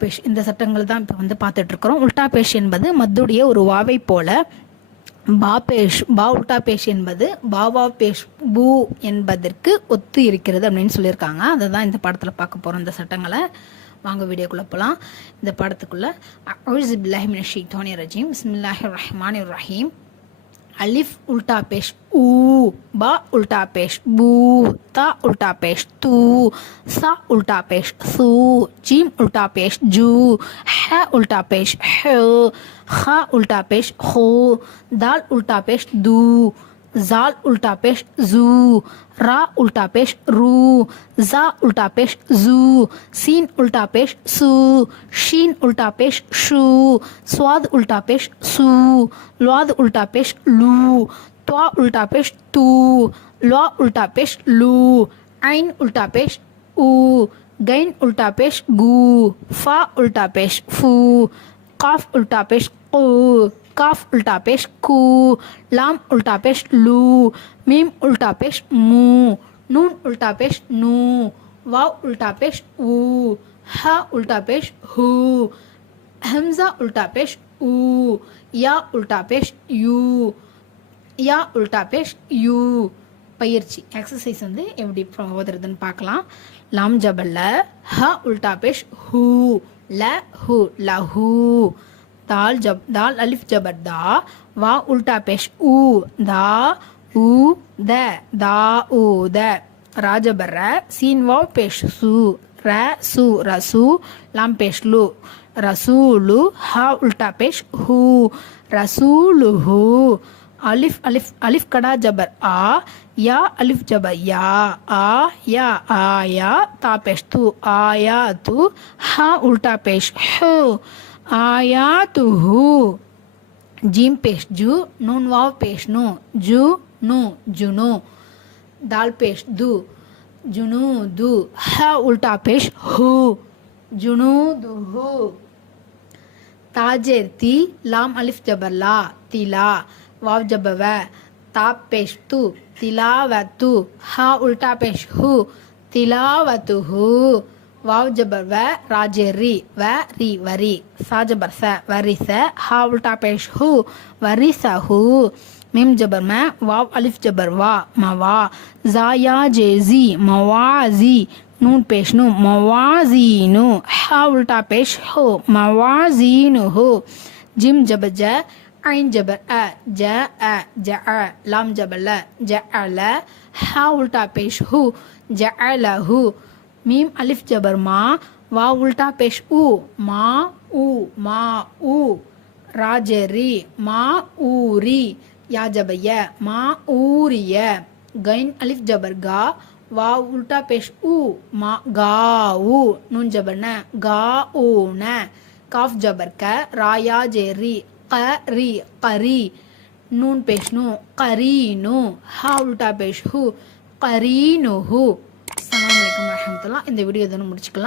பேஷ் இந்த சட்டங்கள் தான் இப்போ வந்து பார்த்துட்டு இருக்கிறோம். உல்டா பேஷ் என்பது மத்துடைய ஒரு வாவை போல. பா பேஷ் பா உல்டா பேஷ் என்பது பாவா பேஷ் பூ என்பதற்கு ஒத்து இருக்கிறது அப்படின்னு சொல்லியிருக்காங்க. அதை தான் இந்த பாடத்தில் பார்க்க போகிறோம். இந்த சட்டங்களை வாங்க வீடியோக்குள்ளே போகலாம். இந்த பாடத்துக்குள்ளே அஊஸு பில்லாஹி மினஷ் ஷைத்தானிர் ரஜீம் பிஸ்மில்லாஹிர் ரஹ்மானிர் ரஹீம். अलिफ उल्टा पेश ऊ, बा उल्टा पेश बू, ता उल्टा पेश तू, सा उल्टा पेश सू, जीम उल्टा पेश जू, है उल्टा पेश है, खा उल्टा पेश हो, दाल उल्टा पेश दू, जाल उल्टा पेश जू, रा उल्टा पेश रू, जा उल्टा पेश जू, सीन उल्टा पेश सू, शीन उल्टा पेश शू, स्वाद उल्टा पेश सू, लवाद उल्टा पेश लू, त्वा उल्टा पेश तू, लवा उल्टा पेश लू, ऐन उल्टा पेश ऊ, गैन उल्टा पेश गू, फा उल्टा पेश फू, काफ उल्टा पेश कू, काफ उल्टा पेश कू, लाम उल्टा पेश लू, मीम उल्टा पेश मू, नून उल्टा पेश नू, वाव उल्टा पेश ऊ, हा उल्टा पेश हू, हमजा उल्टा पेश ऊ, या उल्टा पेश यू, या उल्टा पेश यू. பயிற்சி எக்ஸசைஸ் வந்து எப்படி ஓதுறதுன்னு பார்க்கலாம். லாம் ஜபல்ல ஹ உல்டா பேஷ் ஹூ, ல ஹூ லஹூ. दाल अलिफ जबर दा, वा उल्टा पेश ऊ, दा ऊ द, दा ऊ द. रा जबर र, सीन वाव पेश सू, र सू रसू, लाम पेश लू, रसूलू. हा उल्टा पेश हू, रसूलुहू. अलिफ अलिफ अलिफ कड़ा जबर आ, या अलिफ जबर या, आ या आया. ता पेश तू, आया तू. हा उल्टा पेश हू, आयातुहु. जीम पेश जू, नून वाव पेश नो, जू नो जुनो. दाल पेश दू, जुनू दू. हा उल्टा पेश हु, जुनू दुहु. ताजेर ती, लाम अलिफ जबर ला, तिला. वाव जबर व, ताप पेश तू, तिलावतु. हा उल्टा पेश हु, तिलावतुहु. वाव जबर व, राजे री, व री वरी. सा जबर स, वरी स. हा उल्टा पेश हु, वरी सहु. मीम जबर में, वाव अलिफ जबर वा, मवा. जाया जेजी, मवाजी. नून पेश नु, मवाजीनु. हा उल्टा पेश हो, मवाजीनुहु. जिम जबर ज, ऐन जबर अ, ज अ, ज अ. लाम जबर ल, ज अ ल. हा उल्टा पेश हु, ज अ लहु. मीम अलिफ जबर मा, वा उल्टा पेश ऊ, मा ऊ, मा ऊ. राजरी, मा ऊरी. या जबर य, मा ऊरिय. गैन अलिफ जबर गा, वा उल्टा पेश ऊ, मा गाऊ. नून जबर न, गा ऊ न. काफ जबर क, राया जेरी, क़री क़री. नून पेश नु, क़रीनु. हा उल्टा पेश हु, क़रीनुहु. அஸ்ஸலாமு அலைக்கும் வரஹ்மத்துல்லாஹ். இந்த வீடியோ இதோட முடிச்சுக்கலாம்.